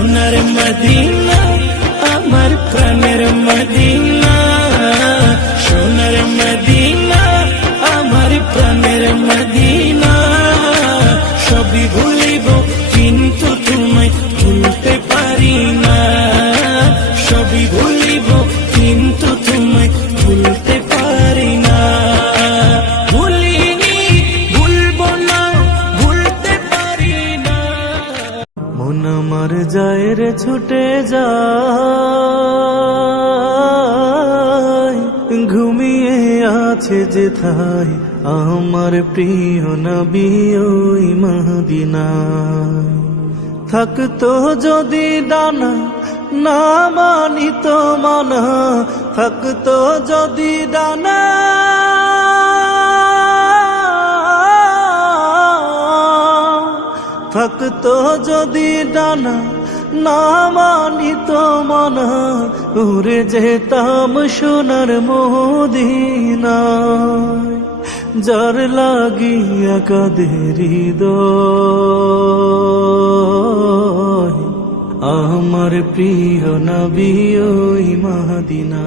সোনার মদিনা আমার প্রাণের মদিনা, সোনার মদিনা আমার প্রাণের মদিনা। সবই ভুলিব কিন্তু তোমায় ভুলতে পারি না, সবই ভুলিব কিন্তু তোমায় ভুলতে পারি না। ভুলিনি ভুলব না, ভুলতে পারি না। মন আমার যায় রে ছুটে যায়, ঘুমিয়ে আছে যেথায় আমার প্রিয় নবী ওই মদিনায়। থাকতো যদি ডানা না মানিত মানা, থাকতো যদি ডানা থাকতো যদি ডানা না মানিত মানা, উড়ে যেতাম সোনার মদিনায়। যার লাগিয়া কাঁদে হৃদয় আমার প্রিয় নবী ওই মদিনা।